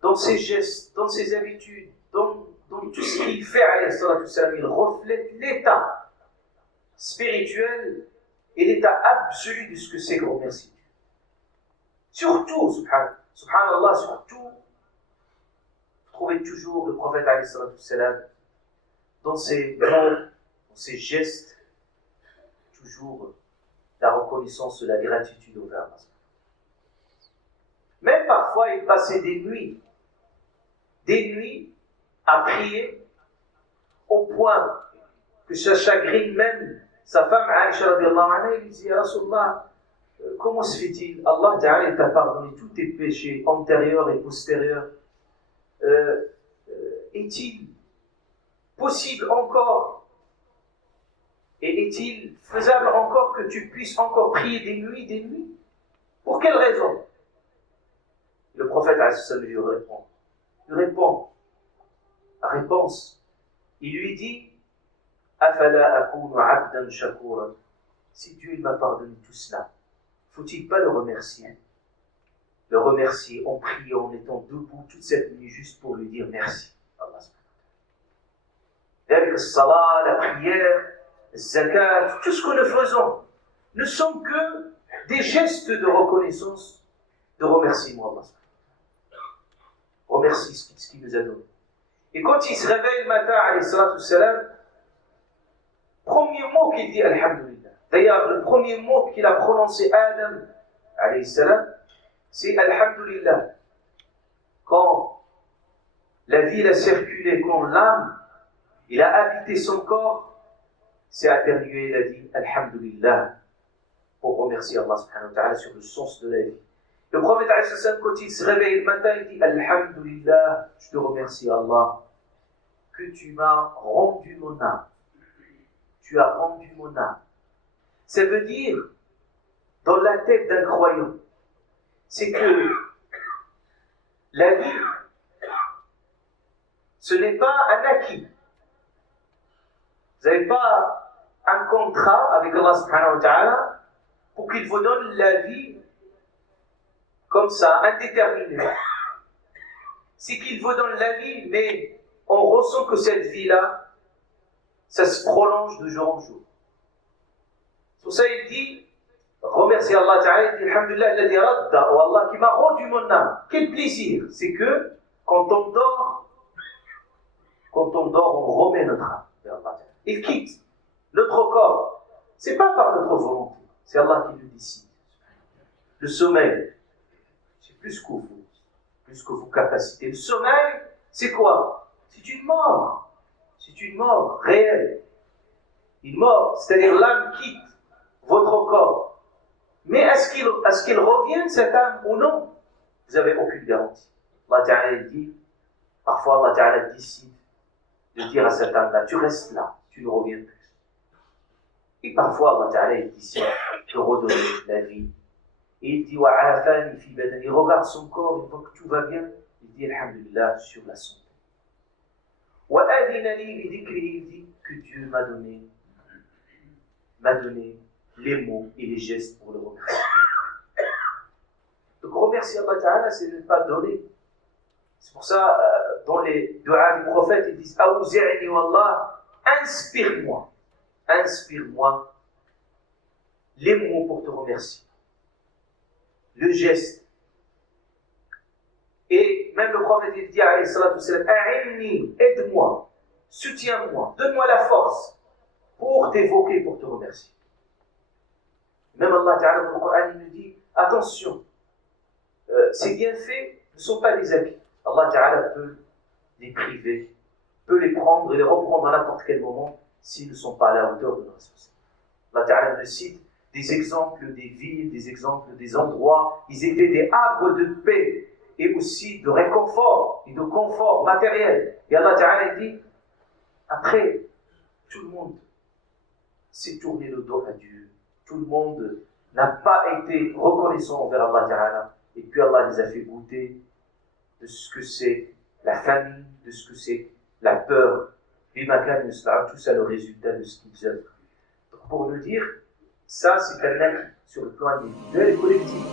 dans ses gestes, dans ses habitudes, dans tout ce qu'il fait, alayhi salatu wassalam, il reflète l'état spirituel et l'état absolu de ce que c'est que remercier Dieu. Surtout, subhanallah, surtout, vous trouvez toujours le prophète alayhi salatu wassalam, dans ses mots, dans ses gestes, toujours la reconnaissance de la gratitude envers Allah. Même parfois, il passait des nuits à prier, au point que ça chagrine même sa femme Aïcha radiallahu anha. Il lui dit, Ya Rasulallah, comment se fait-il? Allah Ta'ala t'a pardonné tous tes péchés antérieurs et postérieurs. Est-il possible encore, et est-il faisable encore que tu puisses encore prier des nuits? Pour quelle raison? Le prophète lui répond. La réponse, il lui dit, Afala akunu abdan shakura. Si Dieu m'a pardonné tout cela, faut-il pas le remercier? Le remercier en priant, en étant debout toute cette nuit juste pour lui dire merci. Avec le salat, la prière, le zakat, tout ce que nous faisons ne sont que des gestes de reconnaissance, de remerciement. Allah remercie ce qu'il nous a donné. Et quand il se réveille le matin, alayhi salatu wassalam, premier mot qu'il dit, Alhamdulillah. D'ailleurs, le premier mot qu'il a prononcé Adam, alayhi salam, c'est Alhamdulillah. Quand la vie a circulé, quand l'âme, il a habité son corps, c'est atténué, il a dit Alhamdulillah, pour remercier Allah subhanahu wa ta'ala sur le sens de la vie. Le prophète, quand il se réveille le matin, il dit Alhamdulillah, je te remercie Allah, que tu m'as rendu mon âme. Tu as rendu mon âme. Ça veut dire, dans la tête d'un croyant, c'est que la vie, ce n'est pas un acquis. Vous n'avez pas un contrat avec Allah subhanahu wa ta'ala pour qu'il vous donne la vie comme ça, indéterminée. C'est qu'il vous donne la vie, mais on ressent que cette vie-là, ça se prolonge de jour en jour. Pour ça, il dit, remercie Allah Ta'ala, il dit, Alhamdulillah, alladhi radda, oh Allah qui m'a rendu mon âme. Quel plaisir! C'est que, quand on dort, on remet notre âme vers Allah Ta'ala. Il quitte notre corps. C'est pas par notre volonté, c'est Allah qui le décide. Le sommeil, c'est plus que vos capacités. Le sommeil, c'est quoi? C'est une mort. C'est une mort réelle. Une mort, c'est-à-dire l'âme quitte votre corps. Mais est-ce qu'il revient cette âme ou non? Vous n'avez aucune garantie. Allah Ta'ala dit, parfois Allah Ta'ala décide de dire à cette âme-là, tu restes là, tu ne reviens plus. Et parfois Allah Ta'ala décide de redonner la vie. Et il dit, wa'afani fi badani, il regarde son corps, il voit que tout va bien, il dit, alhamdulillah, sur la santé. Wa'adina li bidikri, il dit que Dieu m'a donné les mots et les gestes pour le remercier. Donc remercier Allah Ta'ala, c'est ne pas donner. C'est pour ça, dans les du'a du prophète, ils disent Aouzi'ni wallah, inspire-moi les mots pour te remercier, le geste. Et même le prophète il dit alayhi salatu wassalam, a'inni, aide-moi, soutiens-moi, donne-moi la force pour t'évoquer, pour te remercier. Même Allah Ta'ala dans le Coran, il nous dit attention, ces bienfaits ne sont pas des acquis. Allah Ta'ala peut les priver, peut les prendre et les reprendre à n'importe quel moment s'ils ne sont pas à la hauteur de nos responsabilités. Allah Ta'ala nous cite des exemples des villes, des exemples des endroits, ils étaient des havres de paix et aussi de réconfort et de confort matériel. Et Allah Ta'ala dit, après, tout le monde s'est tourné le dos à Dieu. Tout le monde n'a pas été reconnaissant envers Allah Ta'ala. Et puis Allah les a fait goûter de ce que c'est la famine, de ce que c'est la peur. Tout ça le résultat de ce qu'ils œuvrent. Donc pour nous dire, ça c'est un acte sur le plan individuel et collectif.